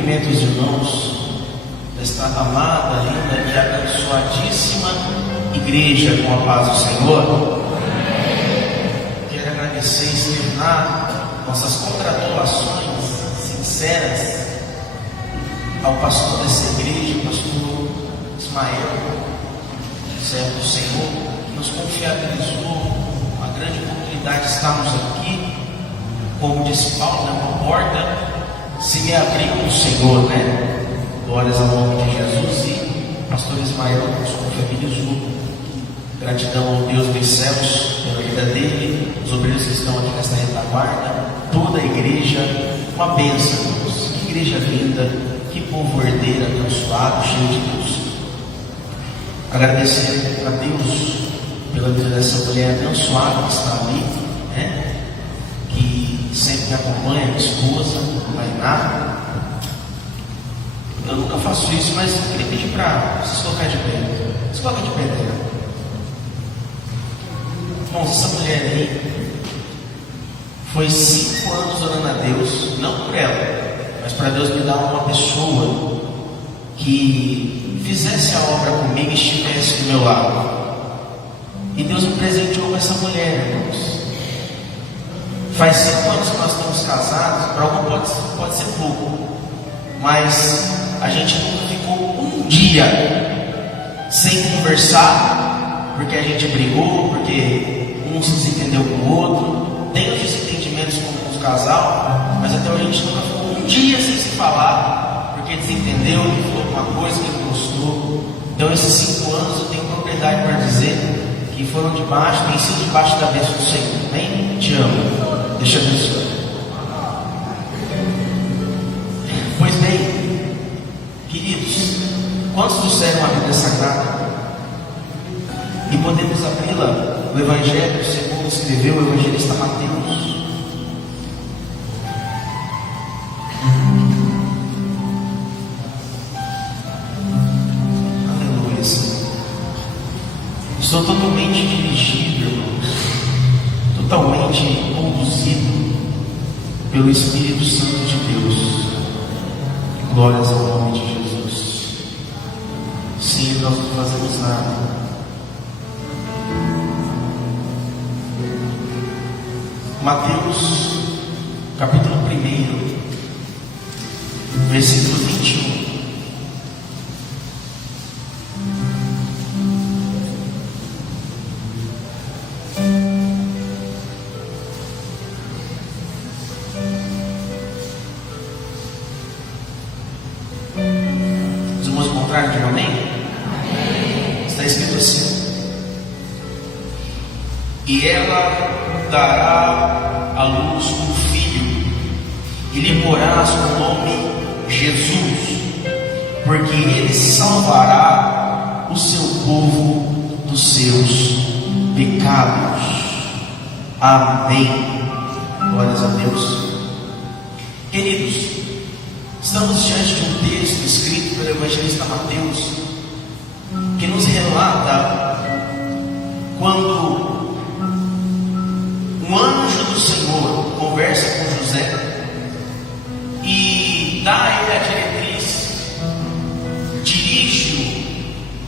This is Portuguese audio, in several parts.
cumprimento os irmãos desta amada, linda e abençoadíssima igreja com a paz do Senhor. Quero agradecer e externar nossas congratulações sinceras ao pastor dessa igreja, pastor Ismael, servo do Senhor, que nos confiabilizou a grande oportunidade de estarmos aqui. Como disse Paulo, uma porta se me abriu no Senhor, né? Glórias ao nome de Jesus. E o pastor Ismael nos confiabilizou. Gratidão ao Deus dos céus pela vida dele, os obreiros que estão aqui nesta retaguarda, toda a igreja, uma bênção, irmãos. Que igreja linda, que povo herdeiro, abençoado, cheio de Deus. Agradecer a Deus pela vida dessa mulher abençoada que está ali, né? Que sempre me acompanha, minha esposa, Tainá. Eu nunca faço isso, mas eu queria pedir para vocês colocarem de pé. Vocês colocam de pé dela. Irmãos, essa mulher aí foi 5 anos orando a Deus, não por ela, mas para Deus me dar uma pessoa que fizesse a obra comigo e estivesse do meu lado. E Deus me presenteou com essa mulher, irmãos. Faz 5 anos que nós estamos casados, para alguns pode ser pouco, mas a gente nunca ficou um dia sem conversar, porque a gente brigou, porque um se desentendeu com o outro. Tem os desentendimentos com o casal, mas até hoje a gente nunca ficou um dia sem se falar, porque desentendeu, ele falou alguma coisa que não gostou. Então esses 5 anos eu tenho propriedade para dizer que foram debaixo, tem sido debaixo da bênção do Senhor. Amém? Te amo. Deixa eu abençoar. Pois bem, queridos, quantos disseram a Bíblia Sagrada? E podemos abri-la, o Evangelho segundo escreveu o evangelista Mateus. Aleluia, Senhor. Estou totalmente dirigido, irmãos, totalmente conduzido pelo Espírito Santo de Deus. Glórias ao nome de Jesus. Sim, nós não fazemos nada. Mateus, capítulo 1, versículo 21. Os irmãos encontraram de amém? Está escrito assim: e ela dará à luz um filho, e lhe porás o nome Jesus, porque ele salvará o seu povo dos seus pecados. Amém. Glórias a Deus. Queridos, estamos diante de um texto escrito pelo evangelista Mateus, que nos relata quando um anjo do Senhor conversa com José e dá a ele a diretriz, dirige-o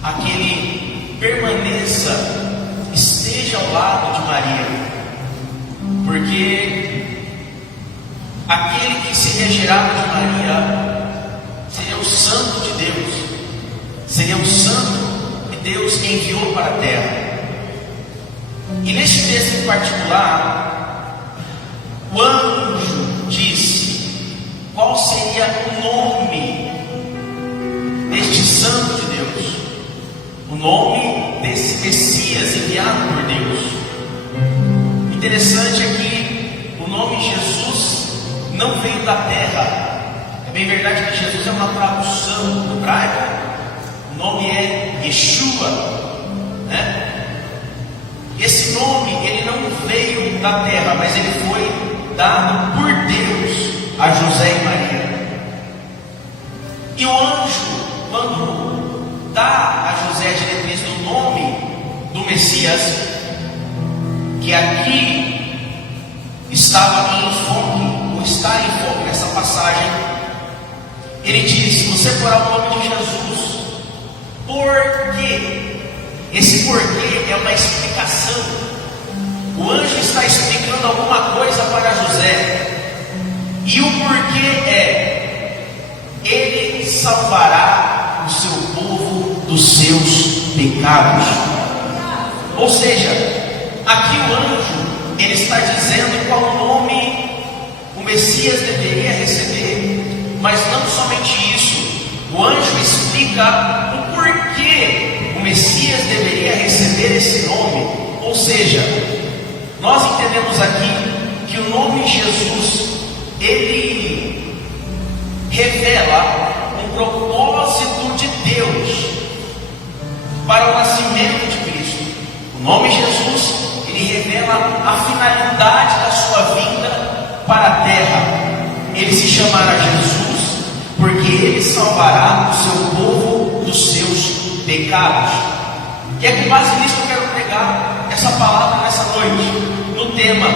a que ele permaneça, esteja ao lado de Maria, porque aquele que seria gerado de Maria seria o Santo de Deus, seria o Santo que Deus enviou para a terra. E neste texto em particular, o anjo disse qual seria o nome deste Santo de Deus, o nome desse Messias enviado por Deus. Interessante é que o nome Jesus não veio da terra. É bem verdade que Jesus é uma tradução do hebraico. O nome é Yeshua, né? Esse nome, ele não veio da terra, mas ele foi dado por Deus a José e Maria. E o anjo, quando dá a José a diretriz do nome do Messias, que aqui estava em foco, ou está em foco nessa passagem, mencionar o nome de Jesus. Por quê? Esse porquê é uma explicação. O anjo está explicando alguma coisa para José. E o porquê é: ele salvará o seu povo dos seus pecados. Ou seja, aqui o anjo, ele está dizendo qual nome o Messias deveria receber. Mas não somente isso, o anjo explica o porquê o Messias deveria receber esse nome. Ou seja, nós entendemos aqui que o nome Jesus, ele revela um propósito de Deus para o nascimento de Cristo. O nome Jesus, ele revela a finalidade da sua vinda para a terra. Ele se chamará Jesus porque ele salvará o seu povo dos seus pecados. E é com base nisso que eu quero pregar essa palavra nessa noite, no tema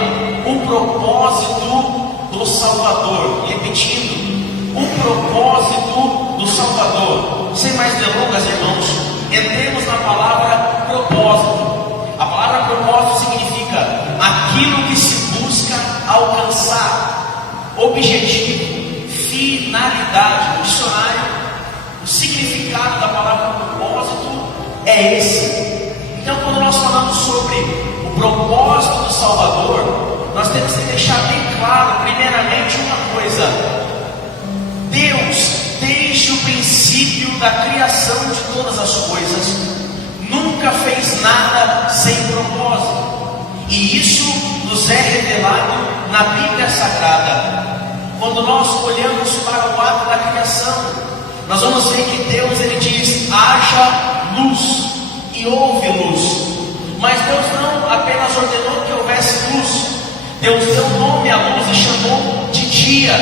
o propósito do Salvador. Repetindo, o propósito do Salvador. Sem mais delongas, irmãos, entremos na palavra propósito. A palavra propósito significa aquilo que se busca alcançar, objetivo, finalidade. No dicionário, o significado da palavra propósito é esse. Então, quando nós falamos sobre o propósito do Salvador, nós temos que deixar bem claro, primeiramente, uma coisa: Deus, desde o princípio da criação de todas as coisas, nunca fez nada sem propósito. E isso nos é revelado na Bíblia Sagrada. Quando nós olhamos para o ato da criação, nós vamos ver que Deus, ele diz: haja luz, e houve luz. Mas Deus não apenas ordenou que houvesse luz, Deus deu nome à luz e chamou de dia.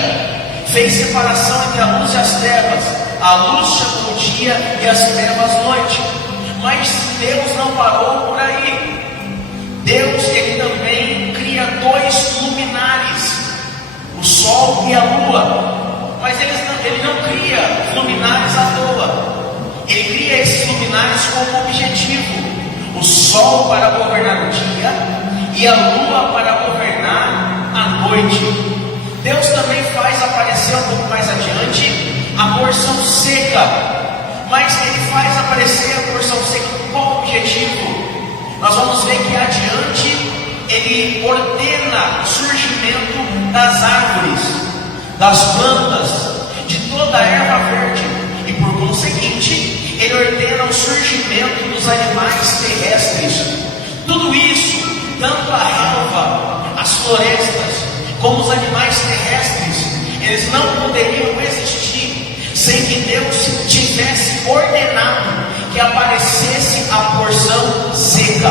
Fez separação entre a luz e as trevas. A luz chamou dia e as trevas noite. Mas Deus não parou por aí. Deus, ele também cria dois luminares, o sol e a lua. Mas ele não cria luminares à toa. Ele cria esses luminares com um objetivo: o sol para governar o dia e a lua para governar a noite. Deus também faz aparecer um pouco mais adiante a porção seca, mas ele faz aparecer a porção seca com qual objetivo? Nós vamos ver que adiante ele ordena o surgimento das árvores, das plantas, de toda a erva verde, e por conseguinte ele ordena o surgimento dos animais terrestres. Tudo isso, tanto a relva, as florestas, como os animais terrestres, eles não poderiam existir sem que Deus tivesse ordenado que aparecesse a porção seca.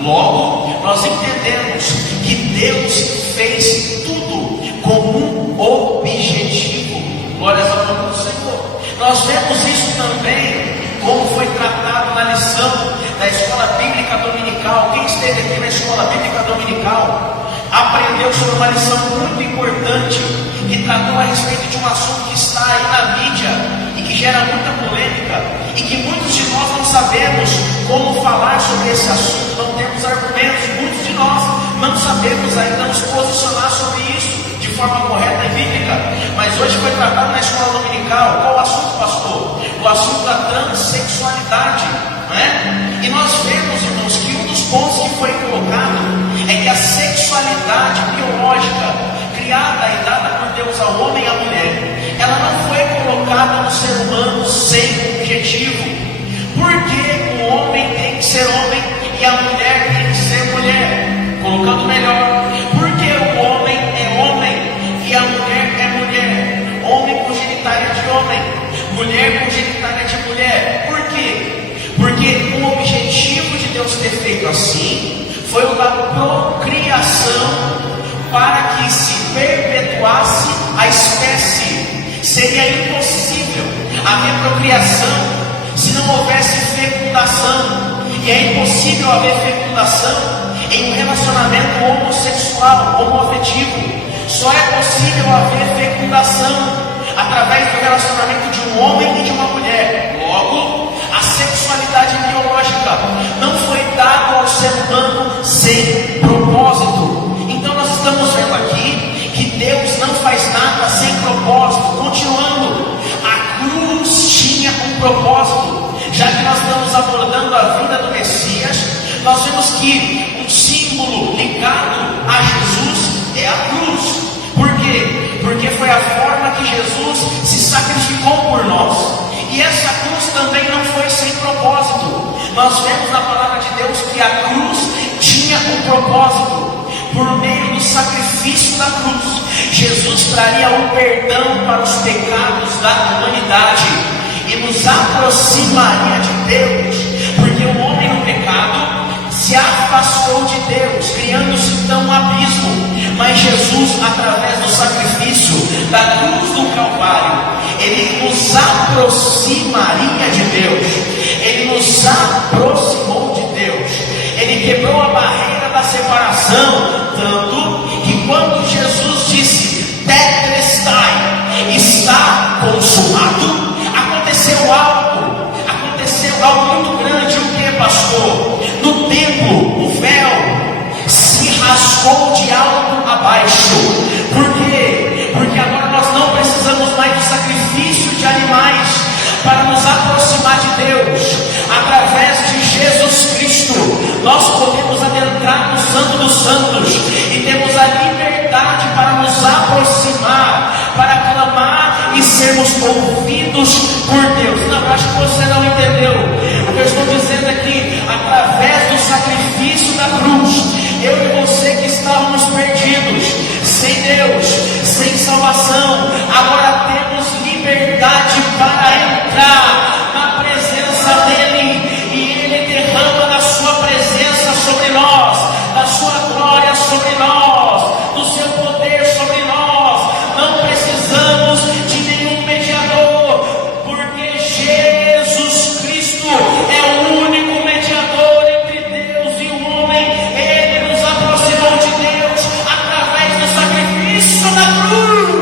Logo, nós entendemos que Deus fez tudo com um objetivo. Glórias ao nome do Senhor. Nós vemos isso também, como foi tratado na lição da escola bíblica dominical. Quem esteve aqui na escola bíblica dominical aprendeu sobre uma lição muito importante, que tratou a respeito de um assunto que está aí na mídia e que gera muita polêmica, e que muitos de nós não sabemos como falar sobre esse assunto, não temos argumentos. Muitos de nós não sabemos ainda nos posicionar sobre isso de forma correta e bíblica. Mas hoje foi tratado na escola dominical. Qual o assunto, pastor? O assunto da transexualidade, não é? E nós vemos, irmãos, que um dos pontos que foi colocado é que a sexualidade biológica, criada e dada por Deus ao homem e à mulher, ela não foi colocada no ser humano sem objetivo. Porque o homem tem que ser homem e a mulher tem que ser mulher. Colocando melhor, porque o homem é homem e a mulher é mulher. Homem com genitália de homem, mulher com genitália de mulher. Por quê? Porque o objetivo de Deus ter feito assim foi o da procriação, para que se perpetuasse a espécie. Seria impossível haver procriação se não houvesse fecundação, e é impossível haver fecundação em um relacionamento homossexual, homoafetivo. Só é possível haver fecundação através do relacionamento de um homem e de uma mulher. Logo, a sexualidade biológica não foi dada ao ser humano sem propósito. Então nós estamos vendo aqui que Deus não faz nada sem propósito. Continuando, a cruz tinha um propósito. Já que nós estamos abordando a vida do Messias, nós vemos que um símbolo ligado a Jesus é a cruz. Por quê? Porque foi a forma que Jesus se sacrificou por nós. E essa cruz também não foi sem propósito. Nós vemos na palavra de Deus que a cruz tinha um propósito. Por meio do sacrifício da cruz, Jesus traria o perdão para os pecados da humanidade e nos aproximaria de Deus, porque o homem no pecado se afastou de Deus, criando-se então um abismo. Mas Jesus, através do sacrifício da cruz do Calvário, Ele nos aproximaria de Deus. Ele nos aproximou de Deus. Ele quebrou a barreira da separação, tanto que quando Jesus disse Tetelestai, está consumado, aconteceu algo muito grande. O que, pastor? No templo, o véu se rasgou de alto a baixo. Por quê? Porque agora nós não precisamos mais do sacrifício de animais para nos aproximar de Deus. Através de Jesus Cristo, nós podemos adentrar no Santo dos Santos e temos a liberdade para nos aproximar, para clamar e sermos ouvidos por Deus. Não, eu acho que você não entendeu. O que eu estou dizendo é que através do sacrifício da cruz, eu e você que estávamos perdidos, sem Deus, sem salvação, agora temos liberdade para entrar na presença dEle, e Ele derrama da sua presença sobre nós, da sua glória sobre nós, do seu poder sobre nós. Não precisamos de nenhum mediador, porque Jesus Cristo é o único mediador entre Deus e o homem. Ele nos aproximou de Deus através do sacrifício da cruz.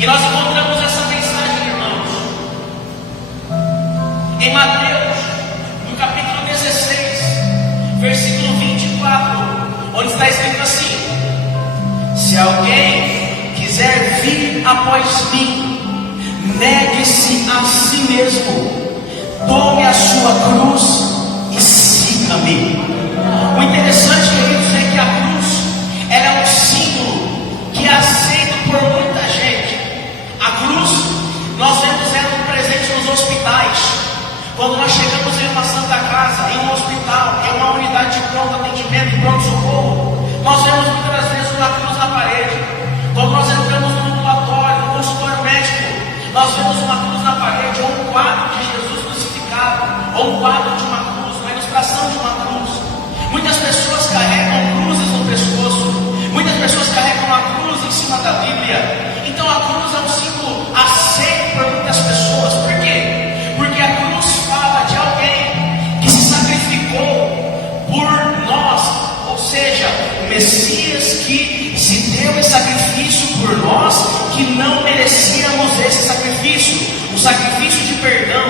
E nós encontramos essa mensagem, irmãos, em Mateus, no capítulo 16, versículo 24, onde está escrito assim: se alguém quiser vir após mim, negue-se a si mesmo, tome a sua cruz e siga-me. O interessante, queridos, é que a cruz, ela é um símbolo que é aceito por muita gente. A cruz, nós vemos ela presente nos hospitais. Quando nós chegamos em uma santa casa, em um hospital, em uma unidade de pronto atendimento, pronto-socorro, nós vemos muitas vezes uma cruz na parede. Quando nós entramos no ambulatório, no consultório médico, nós vemos uma cruz na parede, ou um quadro de Jesus crucificado, ou um quadro de uma cruz, uma ilustração de uma cruz. Muitas pessoas carregam cruzes no pescoço, muitas pessoas carregam uma cruz em cima da Bíblia. Então a cruz é um símbolo aceito por muitas pessoas. Por quê? Porque a cruz fala de alguém que se sacrificou por nós, ou seja, o Messias que se deu em sacrifício por nós, que não merecíamos esse sacrifício, um sacrifício de perdão,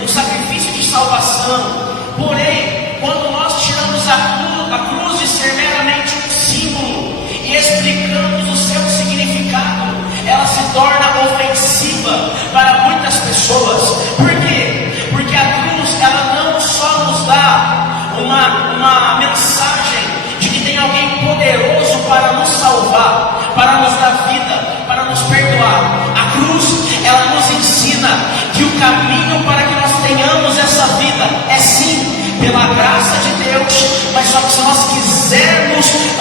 um sacrifício de salvação. Porém, quando nós tiramos a cruz de ser meramente um símbolo e explicamos o seu significado, ela se torna ofensiva para muitas pessoas. Por quê? Porque a cruz, ela não só nos dá uma mensagem de que tem alguém poderoso para nos salvar, para nos dar vida, para nos perdoar. A cruz, ela nos ensina que o caminho para que nós tenhamos essa vida é sim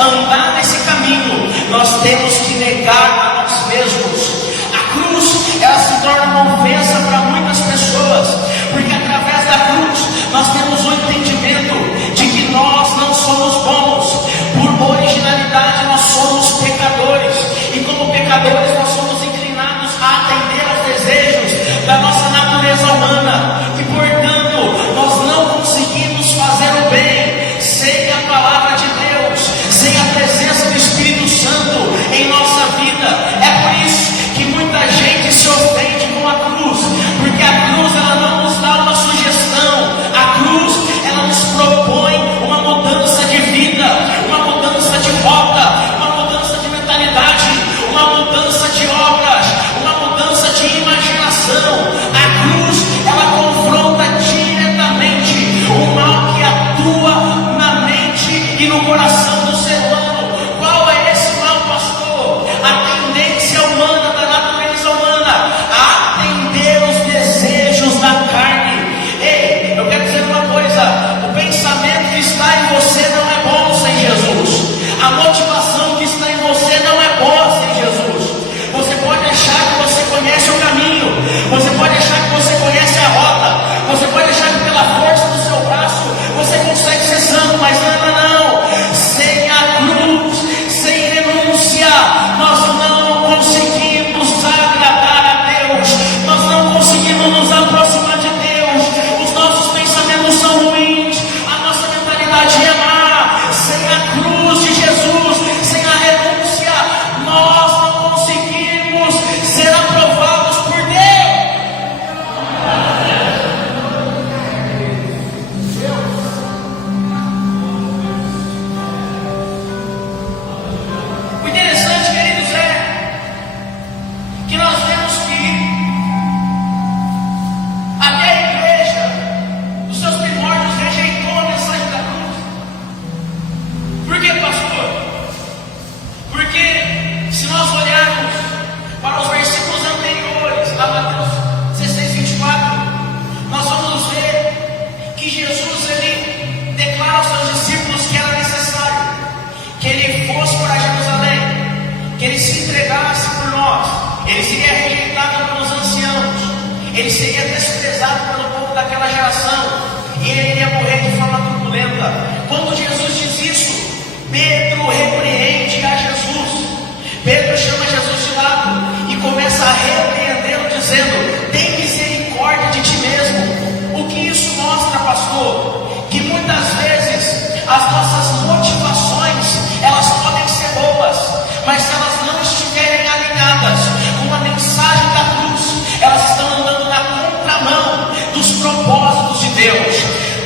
andar nesse caminho, nós temos que negar a nós mesmos. A cruz, ela se torna uma ofensa para muitas pessoas, porque através da cruz nós temos o entendimento de que nós não somos bons. Por originalidade nós somos pecadores, e como pecadores nós somos inclinados a atender aos desejos da nossa natureza humana, e portanto nós não conseguimos fazer o bem sem a palavra de Deus, sem a presença do Espírito Santo em nossa vida. É por isso que muita gente se ofende com a cruz, porque a cruz ela não nos dá uma sugestão, a cruz ela nos propõe uma mudança de vida, uma mudança de rota, uma mudança de mentalidade, uma mudança de obras, uma mudança de imaginação. A cruz ela confronta diretamente o mal que atua na mente e no coração do ser humano. Qual é esse mal, pastor? A tendência humana, da natureza humana, a atender os desejos da carne. Ei, eu quero dizer uma coisa: o pensamento que está em você não é bom sem Jesus. A motivação que está em você não é boa sem Jesus. Você pode achar que você conhece o caminho, você pode achar que você conhece a rota, você pode achar que pela força do seu braço você consegue ser santo, mas não. Sem a cruz, sem renúncia, nós não conseguimos agradar a Deus, nós não conseguimos nos aproximar de Deus. Os nossos pensamentos são ruins, a nossa mentalidade é má. Sem a cruz de Jesus, sem a renúncia, nós não conseguimos ser aprovados por Deus. O interessante, queridos, é que nós temos que ir até a igreja dos seus primórdios rejeitou a mensagem da cruz. Por que, pastor? Porque se nós olharmos para os versículos anteriores a Mateus 16:24, nós vamos ver que Jesus ele declara aos seus discípulos que era necessário que ele fosse para Jerusalém, que ele se entregasse por nós, ele seria rejeitado pelos anciãos, ele seria desprezado pelo povo daquela geração, e ele iria morrer de forma turbulenta. Quando Jesus diz isso, Pedro repreende a Jesus. Pedro chama Jesus de lado e começa a repreendê-lo, dizendo: tem misericórdia de ti mesmo. O que isso mostra, pastor? Que muitas vezes as nossas motivações elas podem ser boas, mas se elas não estiverem alinhadas com a mensagem da cruz, elas estão andando na contramão dos propósitos de Deus.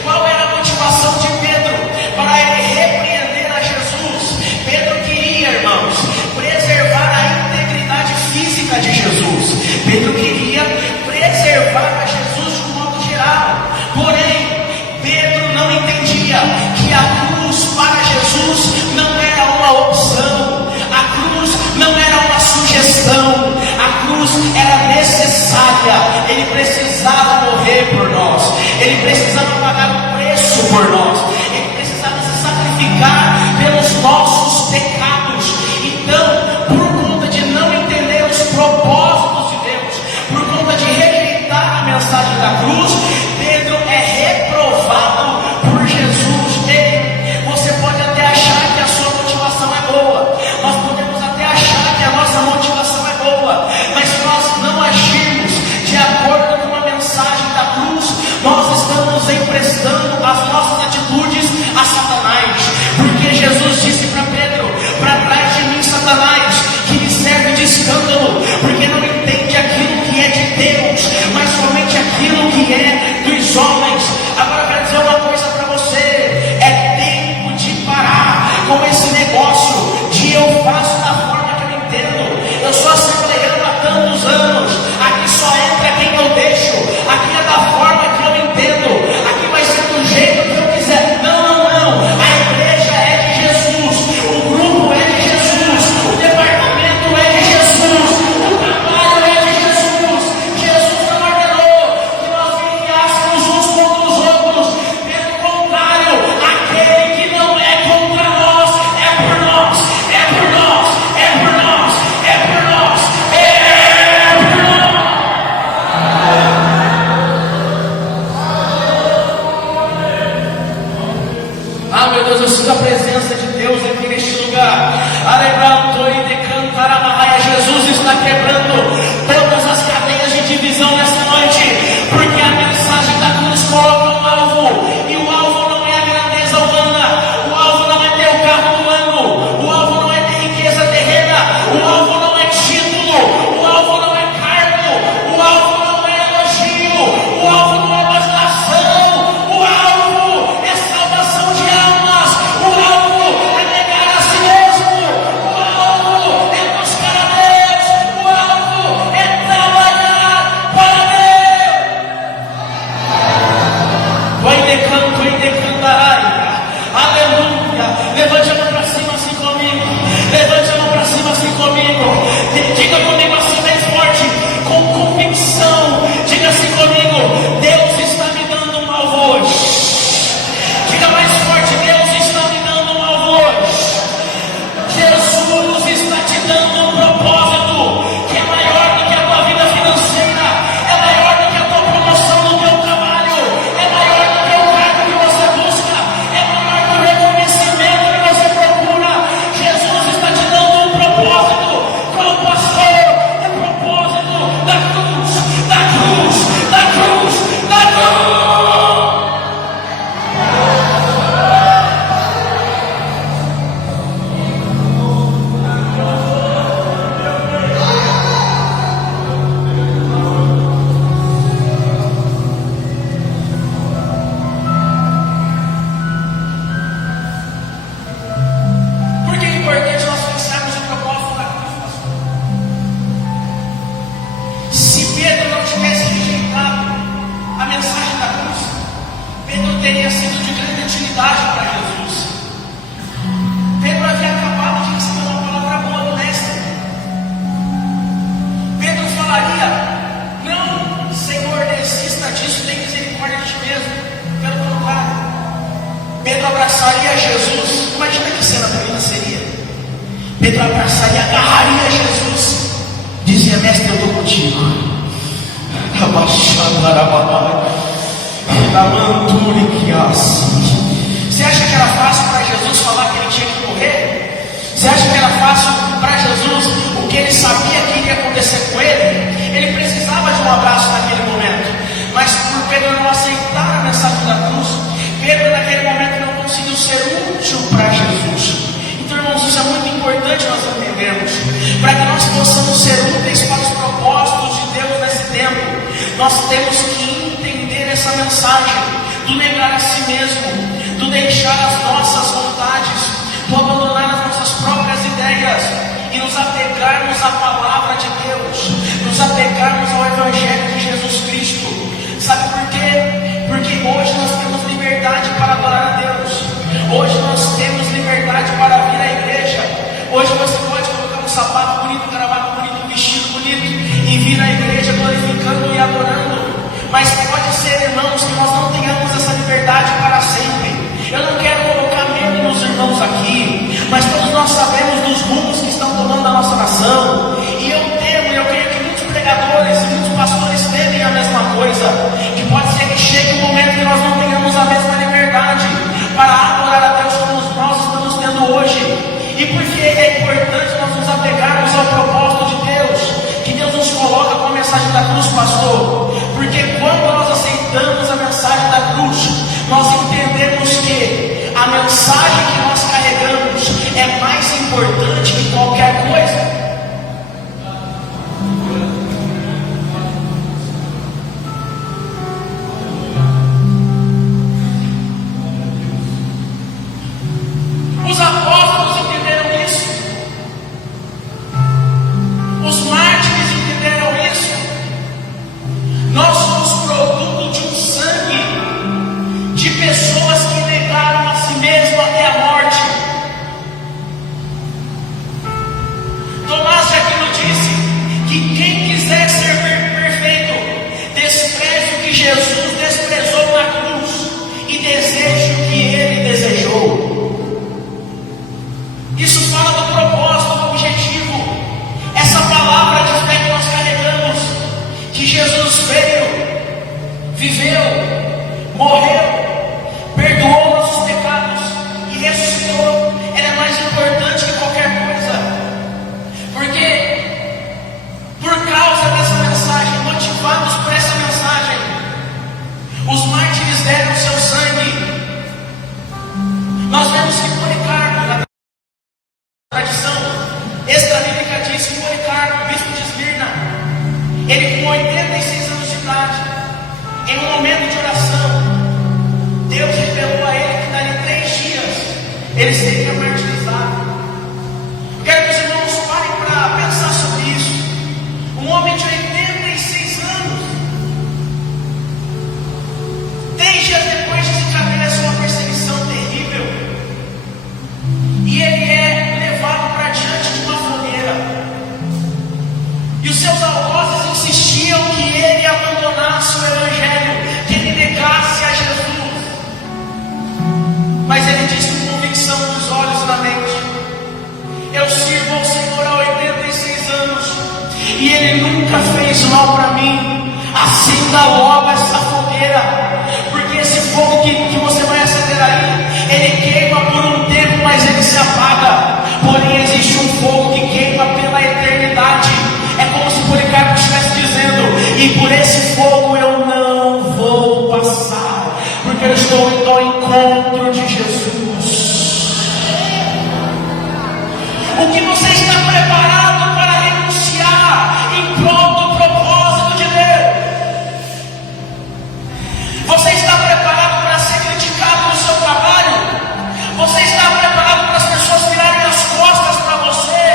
Qual era a motivação de Pedro para ele repreender a Jesus? Pedro queria, irmãos, preservar a integridade física de Jesus. Pedro queria preservar a Jesus de um modo geral. Porém, Pedro não entendia que a cruz para Jesus não era uma opção, a cruz não era uma sugestão, a cruz era necessária. Ele precisava morrer por nós, ele precisava pagar um preço por nós, ele precisava se sacrificar pelos nossos pecados. Então, por conta de não entender os propósitos de Deus, por conta de rejeitar a mensagem da cruz, Pedro é reprovado por Jesus. Ei, você pode até achar que a sua motivação é boa, nós podemos até achar que a nossa motivação é boa, mas se nós não agirmos de acordo com a mensagem da cruz, nós estamos emprestando as nossas atitudes Ah, meu Deus, eu sinto a presença de Deus aqui neste lugar. Jesus está quebrando todas as cadeias de divisão nessa noite, porque a mensagem da cruz coloca um alvo, e o alvo não é a grandeza humana, o alvo não é ter o carro do ano, o alvo não é ter riqueza terrena, o alvo não é título, o alvo não é cargo, o alvo não é elogio, o alvo não é bajulação, o alvo é salvação de almas, o alvo é negar a si mesmo, o alvo é buscar a Deus, o alvo é trabalhar para Deus. Vai decantar, aleluia. Levante a mão para cima assim comigo, levante a mão para cima assim comigo, diga comigo assim bem forte, com convicção, diga assim comigo: Deus está me dando um alvo hoje. Diga mais forte: Deus está me dando um alvo hoje. Jesus está te dando um propósito que é maior do que a tua vida financeira, é maior do que a tua promoção no teu trabalho, é maior do que o cargo que você busca, é maior do que o reconhecimento que você procura. Jesus está te dando um propósito. Qual pastor? É o propósito da cruz, da cruz, da cruz, da cruz. Por que é importante nós fixarmos o propósito da cruz, pastor? Se Pedro não tivesse rejeitado a mensagem da cruz, Pedro teria sido de grande utilidade para Jesus. Pedro havia acabado de receber uma palavra boa do mestre. Pedro falaria: não, Senhor, desista disso, tem misericórdia de ti mesmo. Pelo contrário, Pedro abraçaria Jesus. Imagina que cena bonita seria. Pedro abraçaria, agarraria Jesus, dizia: mestre, eu estou contigo. Você acha que era fácil para Jesus falar que ele tinha que morrer? Você acha que era fácil para Jesus o que ele sabia que iria acontecer com ele? Ele precisava de um abraço naquele momento, mas por Pedro não aceitar a mensagem da cruz, Pedro naquele momento não conseguiu ser útil para Jesus. Então, irmãos, isso é muito importante nós entendermos, para que nós possamos ser úteis para os propósitos de Deus nesse tempo. Nós temos que entender essa mensagem do negar a si mesmo, do deixar as nossas vontades, do abandonar as nossas próprias ideias e nos apegarmos à palavra de Deus, nos apegarmos ao Evangelho de Jesus Cristo. Sabe por quê? Porque hoje nós temos liberdade para adorar a Deus. Hoje nós temos liberdade para vir à igreja. Hoje você pode colocar um sapato bonito, um gravata bonito, um vestido bonito e vir à igreja glorificando e adorando. Mas pode ser, irmãos, que nós não tenhamos essa liberdade para sempre. Eu não quero colocar medo nos irmãos aqui, mas todos nós sabemos dos rumos que estão tomando a nossa nação. E eu temo, eu creio que muitos pregadores e muitos pastores temem a mesma coisa, que pode ser que chegue um momento que nós não tenhamos a mesma liberdade para adorar a Deus como nós estamos tendo hoje. E por que é importante nós nos apegarmos ao propósito de Deus, que Deus nos coloca com a mensagem da cruz, pastor? Porque quando nós aceitamos a mensagem da cruz, nós entendemos que a mensagem que nós carregamos é mais importante que qualquer coisa. Os apóstolos entenderam isso. Os mártires entenderam isso. Nós somos produto de um sangue de pessoas que negaram a si mesmo até a morte. Nós vemos que Policarpo, na tradição extra-bíblica, diz que Policarpo, bispo de Esmirna, ele com 86 anos de idade, em um momento de oração, Deus revelou a ele que dali 3 dias ele seria martirizado. Eu quero que os irmãos parem para pensar sobre isso. Um homem de 86 anos, 3 dias depois desencadeia uma perseguição terrível, e ele é levado para diante de uma fogueira, e os seus algozes insistiam que ele abandonasse o evangelho, que ele negasse a Jesus, mas ele disse com convicção nos olhos e na mente: eu sirvo ao Senhor há 86 anos, e Ele nunca fez mal para mim. Acenda logo essa fogueira, porque esse fogo que você vai acender aí, ele queima por um tempo, mas ele se apaga. Porém existe um fogo que queima pela eternidade. É como se Policarpo estivesse dizendo: e por esse fogo eu não vou passar, porque eu estou indo ao encontro de Jesus. O que você está preparado para renunciar em prol do propósito de Deus? Você está preparado para ser criticado no seu trabalho? Você está preparado para as pessoas virarem as costas para você?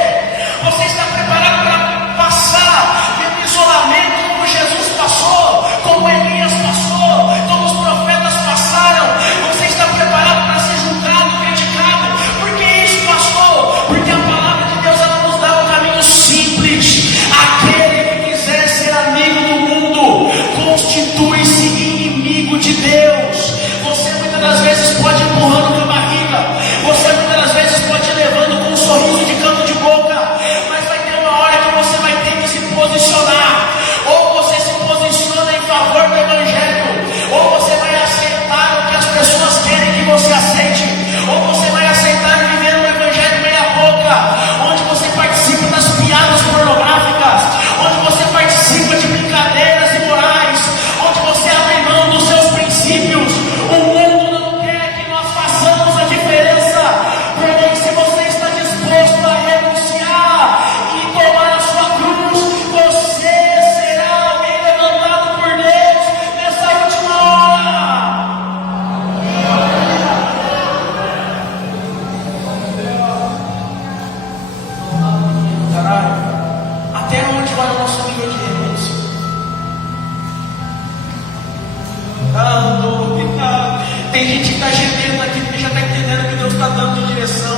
Você está preparado para passar pelo isolamento como Jesus passou, como Elias passou, como os profetas passaram? Você está preparado para ser julgado, criticado? Por que isso, pastor? Porque a palavra de Deus, ela nos dá um caminho simples. Aquele que quiser ser amigo do mundo constitui-se inimigo de Deus. Você muitas das vezes pode ir empurrando com a barriga, você muitas das vezes pode ir levando com um sorriso de canto de boca, mas vai ter uma hora que você vai ter que se posicionar. Ou você se posiciona em favor do evangelho, ou você vai aceitar o que as pessoas querem que você aceite, ou você vai aceitar viver um evangelho meia boca, onde você participa das piadas pornográficas, onde você participa de brincadeiras imorais, onde você abre mão dos seus princípios. O mundo não quer que nós façamos a diferença. Porém, se você está disposto a renunciar e tomar a sua cruz, você será alguém levantado por Deus nessa última hora. Caralho, até onde vai o nosso nível de renúncia? Tem gente que está gemendo aqui porque já está entendendo que Deus está dando de direção.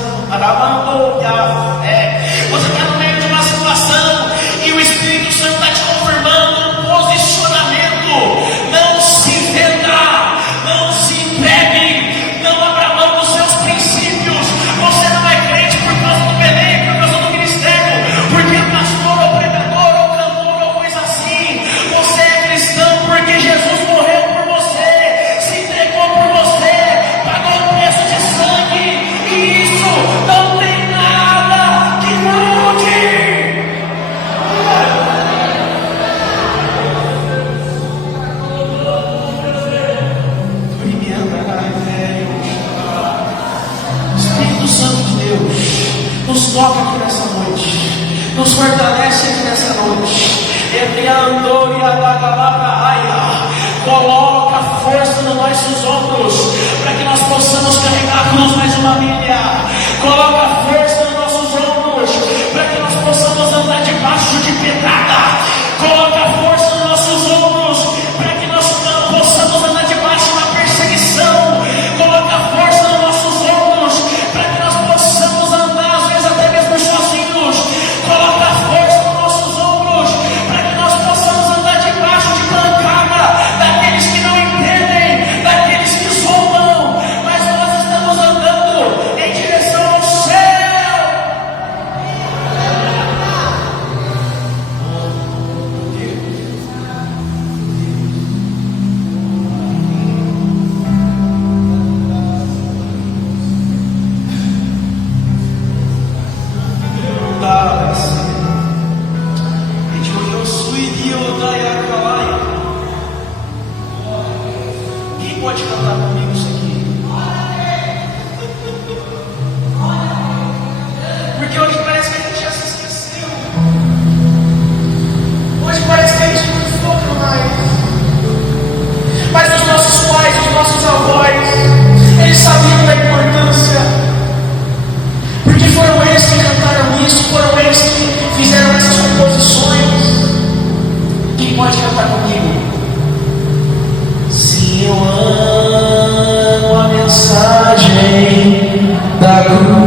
Você está no meio de uma situação e o Espírito Santo está te confirmando um posicionamento. Não se venda, não se entregue, não abra mão dos seus princípios. Você não é crente por causa do Belém, por causa do ministério, porque é pastor ou pregador ou cantor ou coisa assim. Você é cristão porque Jesus morreu por você, se entregou por você, pagou o preço de sangue, e isso não tem nada que mude. Espírito Santo de Deus, nos toca aqui nessa noite, nos fortalece aqui nessa noite. Coloca força nos nossos ombros, para que nós possamos carregar a cruz mais uma milha. Coloca força nos nossos ombros, para que nós possamos andar debaixo de pedrada. Coloca força nos nossos ombros, para que nós possamos andar debaixo da perseguição. Coloca força nos nossos ombros, para que nós possamos andar às vezes até mesmo sozinhos. Coloca força nos nossos ombros, para que nós possamos andar debaixo de pancada daqueles que não entendem, daqueles que zombam, mas nós estamos andando em direção ao céu. cruz.